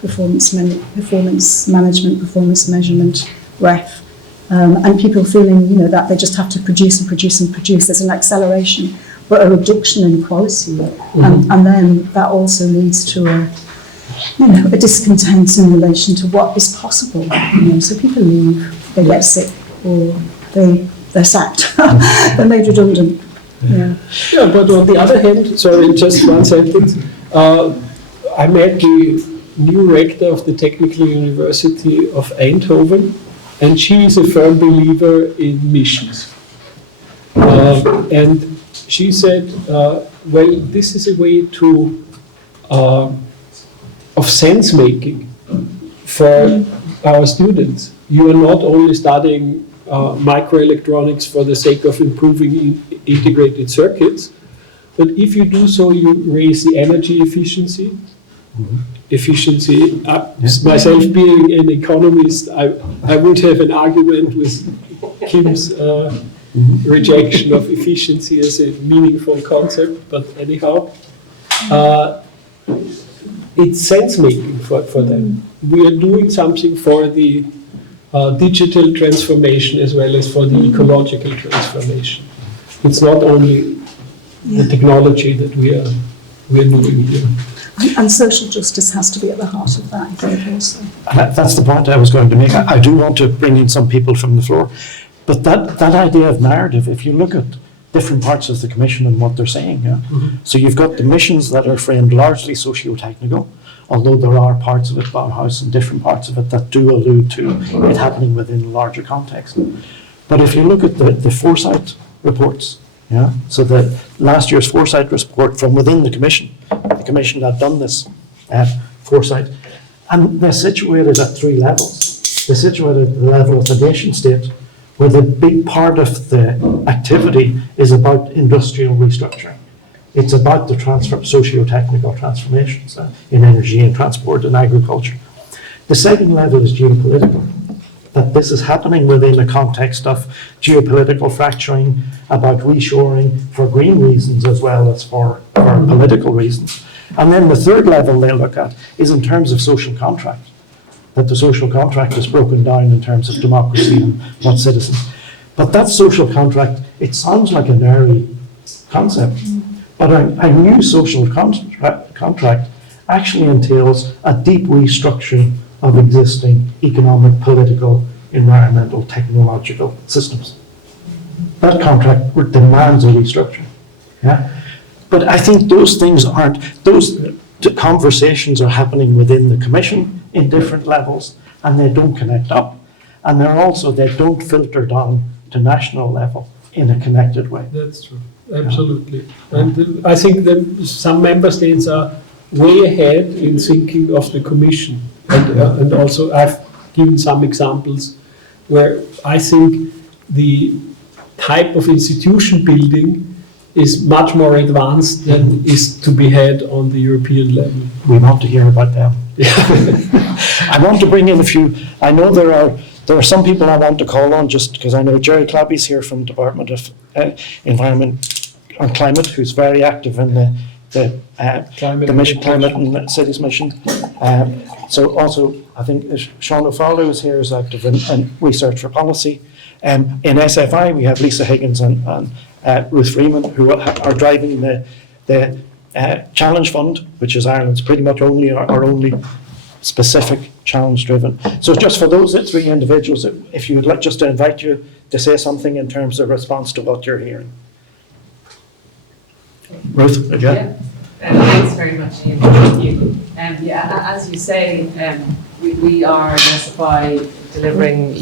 performance management, performance measurement, ref, and people feeling, that they just have to produce and produce and produce. There's an acceleration, but a reduction in quality, and then that also leads to a discontent in relation to what is possible. So people leave, they get sick, or they're sacked, they're made redundant. Yeah, but on the other hand, sorry, just one sentence. I met the new rector of the Technical University of Eindhoven, and she is a firm believer in missions. And she said, this is a way of sense making for our students. You are not only studying microelectronics for the sake of improving integrated circuits, but if you do so, you raise the energy efficiency. Myself being an economist, I would have an argument with Kim's rejection of efficiency as a meaningful concept, but anyhow, it's sense making for them. We are doing something for the digital transformation as well as for the ecological transformation. It's not only the technology that we're doing here. And social justice has to be at the heart of that, I think, also. That's the point I was going to make. I do want to bring in some people from the floor, but that idea of narrative, if you look at different parts of the Commission and what they're saying, so you've got the missions that are framed largely socio-technical, although there are parts of it, Bauhaus and different parts of it, that do allude to it happening within a larger context. But if you look at the foresight reports, yeah, so the last year's foresight report from within the commission had done this foresight, and they're situated at three levels. They're situated at the level of the nation state, where the big part of the activity is about industrial restructuring. It's about the socio-technical transformations in energy and transport and agriculture. The second level is geopolitical, that this is happening within the context of geopolitical fracturing, about reshoring for green reasons as well as for political reasons. And then the third level they look at is in terms of social contract, that the social contract is broken down in terms of democracy and what citizens. But that social contract, it sounds like an airy concept, but a new social contract actually entails a deep restructuring of existing economic, political, environmental, technological systems. That contract demands a restructuring. Yeah? But I think those things those conversations are happening within the commission in different levels, and they don't connect up. And they don't filter down to national level in a connected way. That's true, absolutely. And I think that some member states are way ahead in thinking of the Commission. And also I've given some examples where I think the type of institution building is much more advanced than is to be had on the European level. We want to hear about them. I want to bring in a few. I know there are some people I want to call on, just because I know Jerry Clabby's here from Department of Environment and Climate, who's very active in the Climate and Cities Mission. So also, I think Seán O'Fallon is here, is active in research for policy. In SFI, we have Lisa Higgins and Ruth Freeman, who are driving the Challenge Fund, which is Ireland's pretty much our only specific challenge driven. So just for those three individuals, if you would like just to invite you to say something in terms of response to what you're hearing. Ruth, again. Thanks very much, Ian. Thank you. As you say, we are in SFI delivering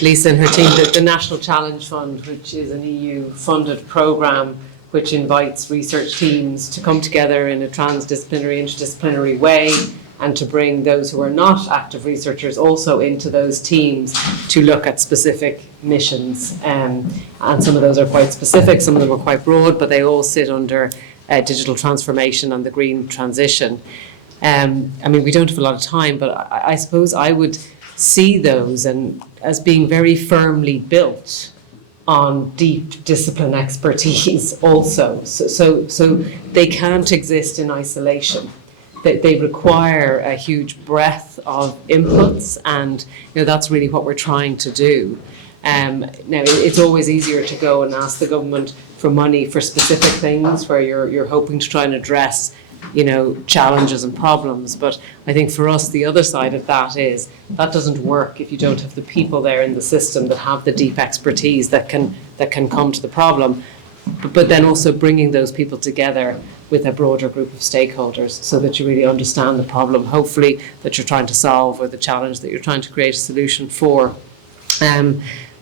Lisa and her team the National Challenge Fund, which is an EU-funded programme which invites research teams to come together in a transdisciplinary, interdisciplinary way, and to bring those who are not active researchers also into those teams to look at specific missions. And some of those are quite specific, some of them are quite broad, but they all sit under digital transformation and the green transition. I mean, we don't have a lot of time, but I suppose I would see those as being very firmly built on deep discipline expertise also. So they can't exist in isolation. They require a huge breadth of inputs, and that's really what we're trying to do. Now, it's always easier to go and ask the government for money for specific things where you're hoping to try and address challenges and problems. But I think for us, the other side of that is that doesn't work if you don't have the people there in the system that have the deep expertise that can come to the problem. But then also bringing those people together with a broader group of stakeholders so that you really understand the problem, hopefully, that you're trying to solve, or the challenge that you're trying to create a solution for.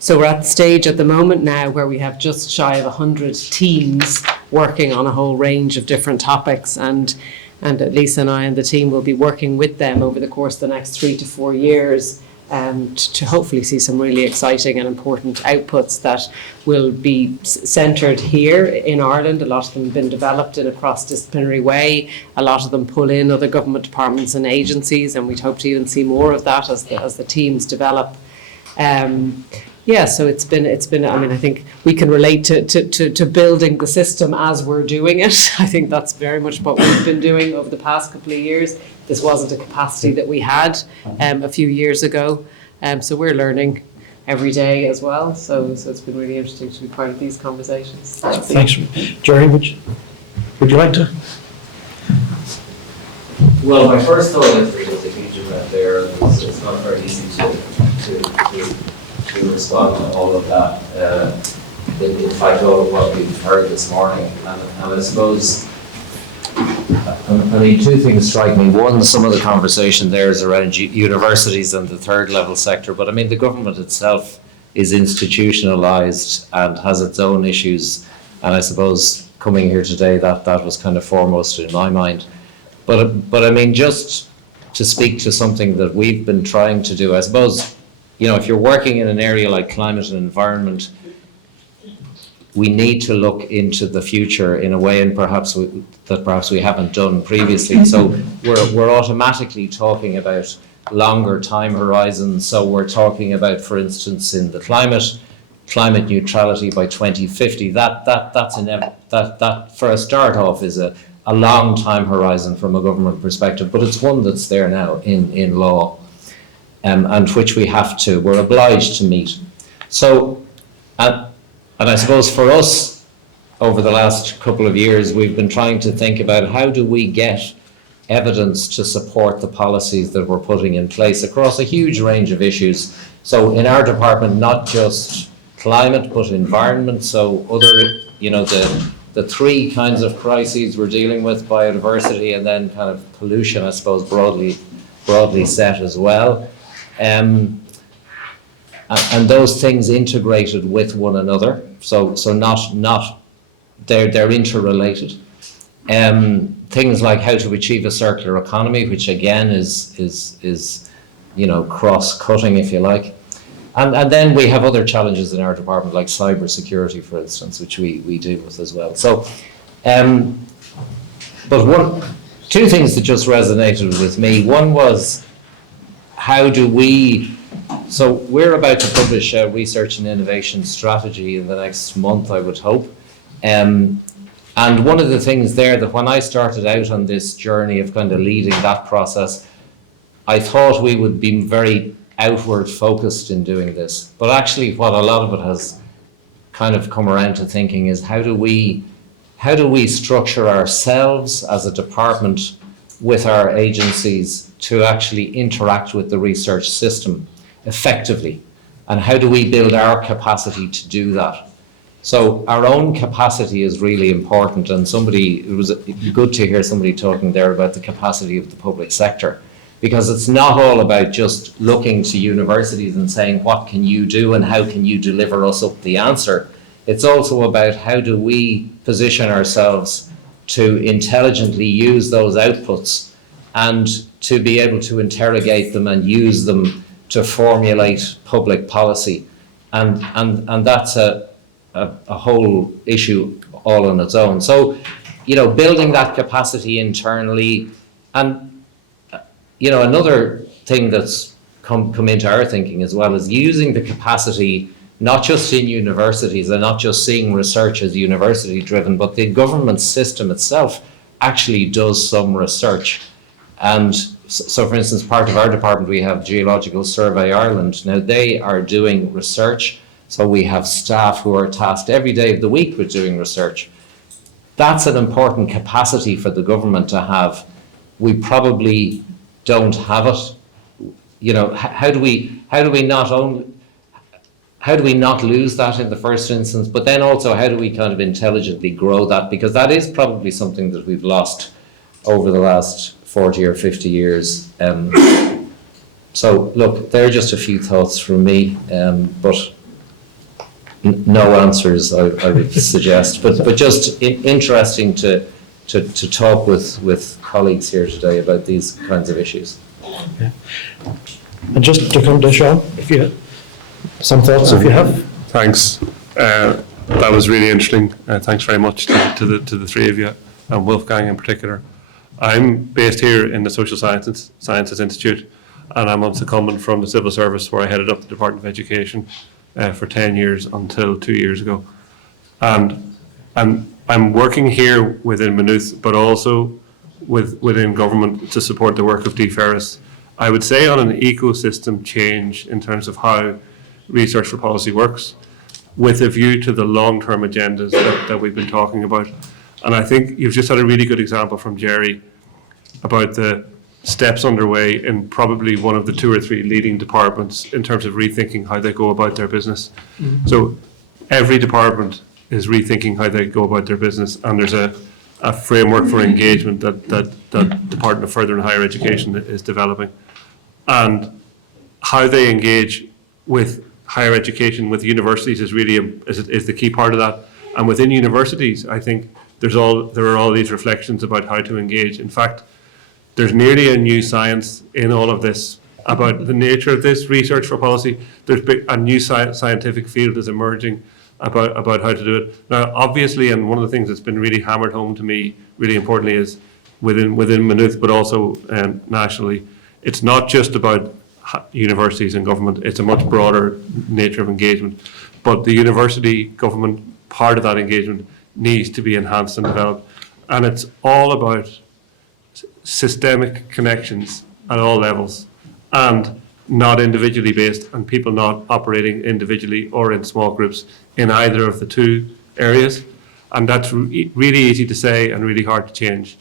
So we're at the stage at the moment now where we have just shy of 100 teams working on a whole range of different topics, and Lisa and I and the team will be working with them over the course of the next 3 to 4 years to hopefully see some really exciting and important outputs that will be centred here in Ireland. A lot of them have been developed in a cross-disciplinary way. A lot of them pull in other government departments and agencies, and we'd hope to even see more of that as the teams develop. So it's been. I mean, I think we can relate to building the system as we're doing it. I think that's very much what we've been doing over the past couple of years. This wasn't a capacity that we had a few years ago, so we're learning every day as well. So it's been really interesting to be part of these conversations. Thanks, Jerry. Would you like to? Well, my first thought is there's a huge amount there. It's not very easy to respond to all of that. In fact, all of what we've heard this morning, and I suppose I mean, two things strike me. One, some of the conversation there is around universities and the third level sector, but I mean, the government itself is institutionalized and has its own issues. And I suppose coming here today, that was kind of foremost in my mind. But I mean, just to speak to something that we've been trying to do, I suppose, you know, if you're working in an area like climate and environment, we need to look into the future in a way, and perhaps we haven't done previously. So we're automatically talking about longer time horizons. So we're talking about, for instance, in the climate neutrality by 2050. That for a start off is a long time horizon from a government perspective, but it's one that's there now in law, and which we're obliged to meet. So, and I suppose for us, over the last couple of years, we've been trying to think about how do we get evidence to support the policies that we're putting in place across a huge range of issues. So in our department, not just climate, but environment. So other, you know, the three kinds of crises we're dealing with, biodiversity and then kind of pollution, I suppose, broadly set as well. And those things integrated with one another. So not they're interrelated. Things like how to achieve a circular economy, which again is you know, cross-cutting, if you like. And then we have other challenges in our department, like cybersecurity, for instance, which we deal with as well. So, but two things that just resonated with me. One was, how do we, so we're about to publish a research and innovation strategy in the next month, I would hope. And one of the things there, that when I started out on this journey of kind of leading that process, I thought we would be very outward focused in doing this. But actually what a lot of it has kind of come around to thinking is, how do we structure ourselves as a department with our agencies to actually interact with the research system effectively? And how do we build our capacity to do that? So our own capacity is really important, and it was good to hear somebody talking there about the capacity of the public sector, because it's not all about just looking to universities and saying, what can you do and how can you deliver us up the answer? It's also about how do we position ourselves to intelligently use those outputs and to be able to interrogate them and use them to formulate public policy. And that's a whole issue all on its own. So, you know, building that capacity internally. And, you know, another thing that's come into our thinking as well is using the capacity, not just in universities and not just seeing research as university driven, but the government system itself actually does some research. And so, for instance, part of our department, we have Geological Survey Ireland. Now, they are doing research. So we have staff who are tasked every day of the week with doing research. That's an important capacity for the government to have. We probably don't have it. You know, how do we not lose that in the first instance? But then also, how do we kind of intelligently grow that? Because that is probably something that we've lost over the last 40 or 50 years. So look, there are just a few thoughts from me, but no answers, I would suggest, but just interesting to talk with colleagues here today about these kinds of issues. Yeah. And just to come to Seán, if you some thoughts, if you have. Thanks. That was really interesting. Thanks very much to the three of you, and Wolfgang in particular. I'm based here in the Social Sciences Institute, and I'm on secondment from the civil service, where I headed up the Department of Education for 10 years until 2 years ago. And I'm working here within Maynooth, but also within government to support the work of DFERIS. I would say on an ecosystem change in terms of how research for policy works, with a view to the long-term agendas that we've been talking about. And I think you've just had a really good example from Jerry about the steps underway in probably one of the 2 or 3 leading departments in terms of rethinking how they go about their business. Mm-hmm. So every department is rethinking how they go about their business, and there's a a framework for engagement that the Department of Further and Higher Education is developing. And how they engage with higher education, with universities, is really is the key part of that. And within universities, I think there are all these reflections about how to engage. In fact, there's nearly a new science in all of this about the nature of this research for policy. There's a new scientific field is emerging about how to do it. Now, obviously, and one of the things that's been really hammered home to me, really importantly, is within Maynooth, but also nationally, it's not just about universities and government. It's a much broader nature of engagement. But the university government part of that engagement needs to be enhanced and developed. And it's all about systemic connections at all levels and not individually based, and people not operating individually or in small groups in either of the two areas. And that's really easy to say and really hard to change.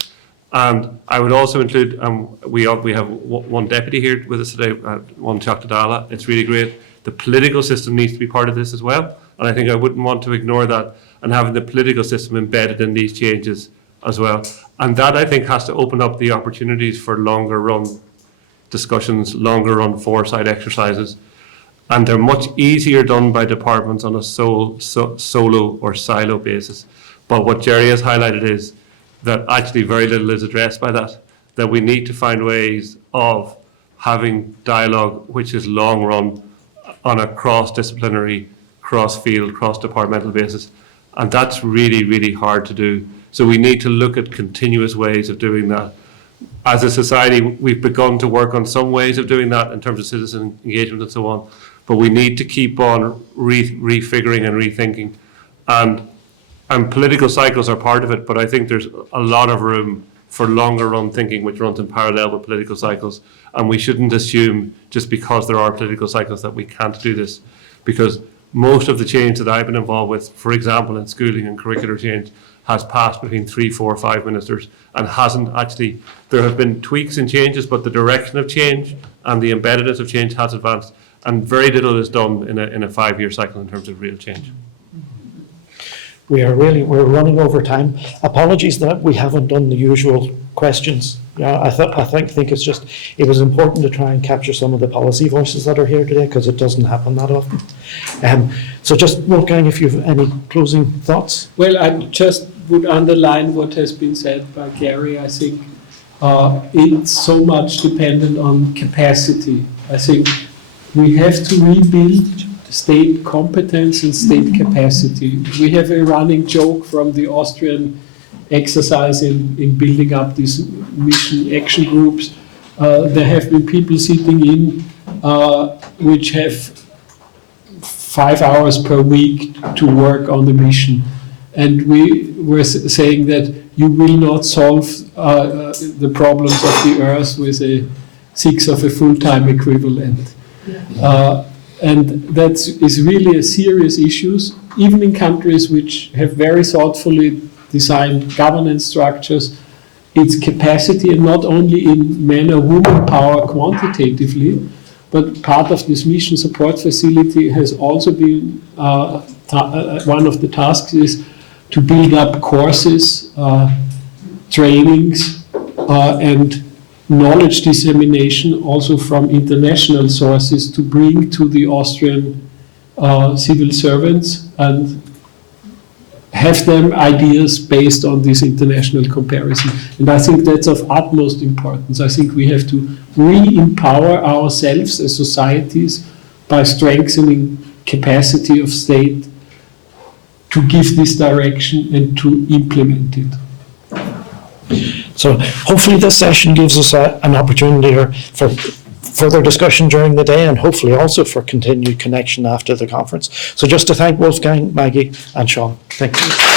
And I would also include, we have one deputy here with us today, one Choctadala. It's really great. The political system needs to be part of this as well. And I think I wouldn't want to ignore that, and having the political system embedded in these changes as well. And that, I think, has to open up the opportunities for longer run discussions, longer run foresight exercises. And they're much easier done by departments on a solo or silo basis. But what Jerry has highlighted is that actually very little is addressed by that we need to find ways of having dialogue which is long run on a cross-disciplinary, cross-field, cross-departmental basis. And that's really, really hard to do. So we need to look at continuous ways of doing that. As a society, we've begun to work on some ways of doing that in terms of citizen engagement and so on, but we need to keep on refiguring and rethinking. And political cycles are part of it, but I think there's a lot of room for longer run thinking which runs in parallel with political cycles. And we shouldn't assume just because there are political cycles that we can't do this, because most of the change that I've been involved with, for example, in schooling and curricular change, has passed between 3, 4, 5 ministers and hasn't actually, there have been tweaks and changes, but the direction of change and the embeddedness of change has advanced, and very little is done in a 5-year cycle in terms of real change. We're running over time. Apologies that we haven't done the usual questions. Yeah, I think it's just, it was important to try and capture some of the policy voices that are here today, because it doesn't happen that often. So just, Wolfgang, if you have any closing thoughts. Well, I just would underline what has been said by Gary. I think it's so much dependent on capacity. I think we have to rebuild state competence and state capacity. We have a running joke from the Austrian exercise in building up these mission action groups. There have been people sitting in which have 5 hours per week to work on the mission. And we were saying that you will not solve the problems of the earth with 6 of a full-time equivalent. And that is really a serious issue, even in countries which have very thoughtfully designed governance structures. Its capacity, and not only in man or woman power quantitatively, but part of this mission support facility has also been, one of the tasks is to build up courses, trainings, and knowledge dissemination also from international sources to bring to the Austrian civil servants and have them ideas based on this international comparison. And I think that's of utmost importance. I think we have to re-empower ourselves as societies by strengthening capacity of state to give this direction and to implement it. So hopefully this session gives us an opportunity for further discussion during the day, and hopefully also for continued connection after the conference. So just to thank Wolfgang, Maggie and Seán. Thank you.